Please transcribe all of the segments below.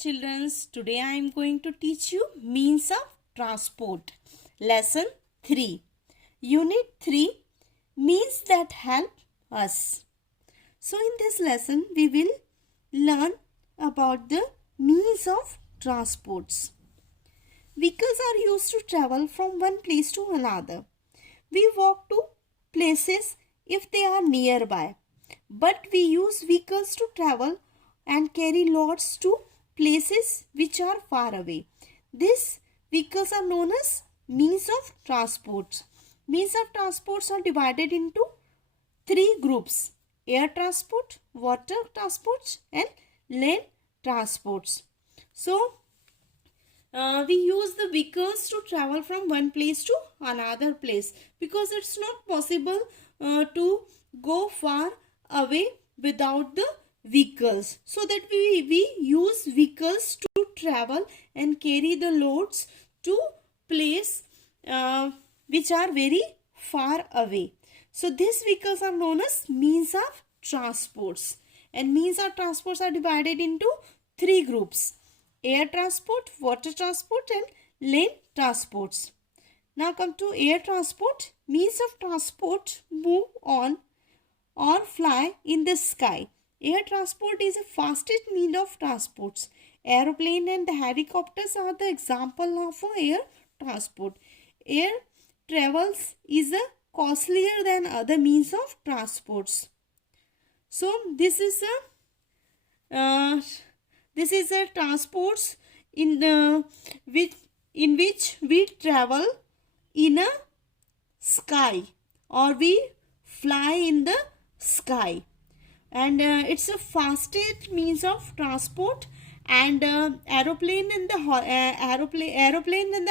children, today I am going to teach you means of transport. Lesson 3. Unit 3, means that help us. So in this lesson we will learn about the means of transports. Vehicles are used to travel from one place to another. We walk to places if they are nearby, but we use vehicles to travel and carry loads to places which are far away. These vehicles are known as means of transport. Means of transports are divided into three groups: air transport, water transports and land transports. So we use the vehicles to travel from one place to another place because it's not possible to go far away without the vehicles. So that we use vehicles to travel and carry the loads to place which are very far away. So these vehicles are known as means of transports, and means of transports are divided into three groups: air transport, water transport and land transports. Now come to air transport. Means of transport move on or fly in the sky. Air transport is the fastest means of transports. Aeroplane and helicopters are the example of air transport. Air travels is costlier than other means of transports. So this is a transports in which we travel in a sky or we fly in the sky, and it's a fastest means of transport. And aeroplane and the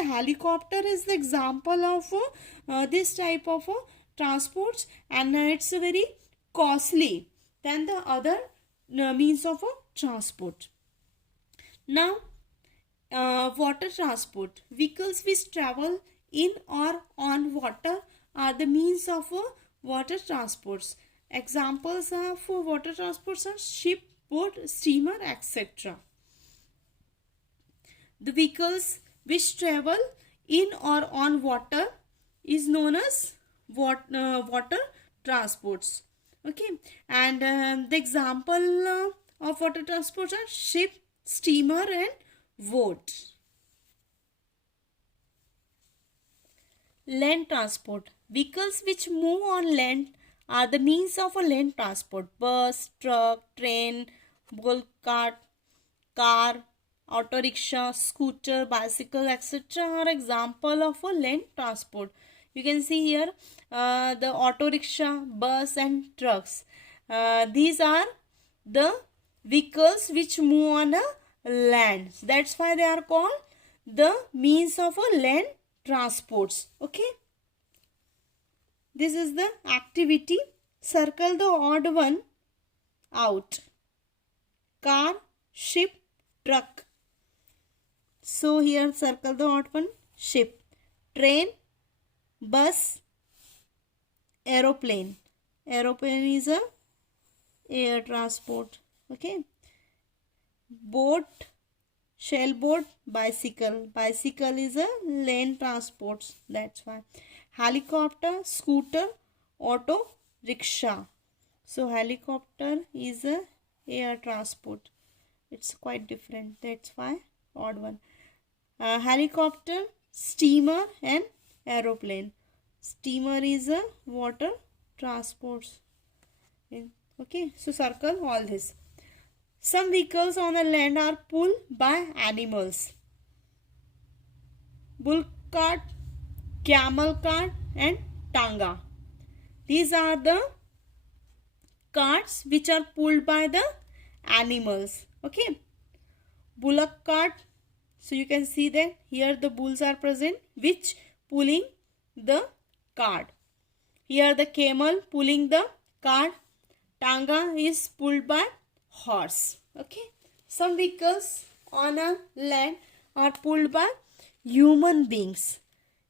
helicopter is the example of this type of transports, and it's very costly than the other means of transport. Now water transport. Vehicles which travel in or on water are the means of water transports. Examples of water transports are ship, boat, steamer, etc. The vehicles which travel in or on water is known as water transports. Okay, and the example of water transports are ship, steamer and boat. Land transport. Vehicles which move on land are the means of a land transport. Bus, truck, train, bullock cart, car, auto rickshaw, scooter, bicycle, etc. are example of a land transport. You can see here the auto rickshaw, bus and trucks. These are the vehicles which move on a land. That's why they are called the means of a land transports. Okay. This is the activity. Circle the odd one out. Car, ship, truck. So here circle the odd one: ship, train, bus, aeroplane. Aeroplane is a air transport. Okay. Boat, sailboat, bicycle. Bicycle is a land transport. That's why. Helicopter, scooter, auto, rickshaw. So helicopter is a air transport. It's quite different. That's why odd one. Helicopter, steamer and aeroplane. Steamer is a water transport. Okay, so circle all this. Some vehicles on the land are pulled by animals: bull cart, camel cart and tanga. These are the carts which are pulled by the animals. Okay, bullock cart. So you can see that here the bulls are present which pulling the cart. Here the camel pulling the cart. Tanga is pulled by horse. Okay. Some vehicles on a land are pulled by human beings.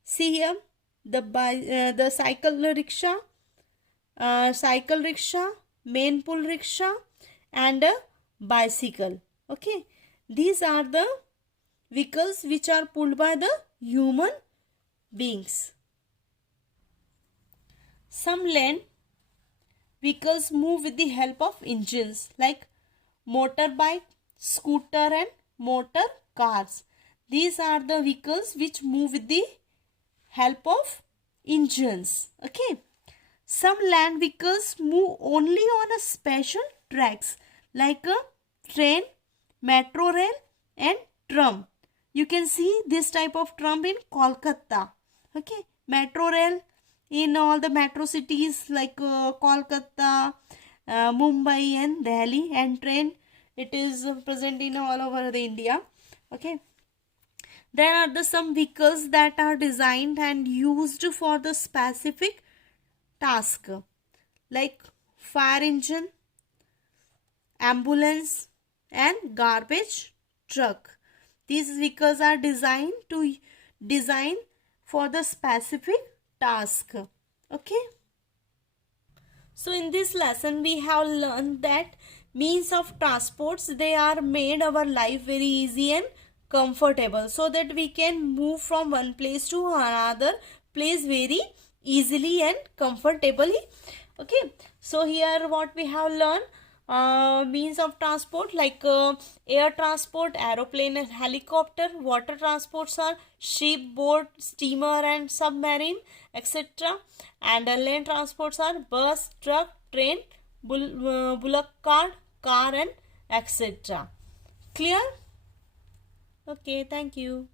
See here the cycle rickshaw, main pull rickshaw and a bicycle. Okay. These are the vehicles which are pulled by the human beings. Some land vehicles move with the help of engines like motorbike, scooter and motor cars. These are the vehicles which move with the help of engines. Okay. Some land vehicles move only on a special tracks like a train, metro rail and tram. You can see this type of tram in Kolkata. Okay. Metro rail in all the metro cities like Kolkata, Mumbai and Delhi, and train it is present in all over the India. Okay. There are the some vehicles that are designed and used for the specific task like fire engine, ambulance and garbage truck. These vehicles are designed for the specific task. Okay. So in this lesson we have learned that means of transports, they are made our life very easy and comfortable, so that we can move from one place to another place very easily and comfortably. Okay. So here what we have learned, means of transport like air transport, aeroplane and helicopter. Water transports are ship, boat, steamer and submarine, etc. And land transports are bus, truck, train, bullock cart, car and etc. Clear? Okay, thank you.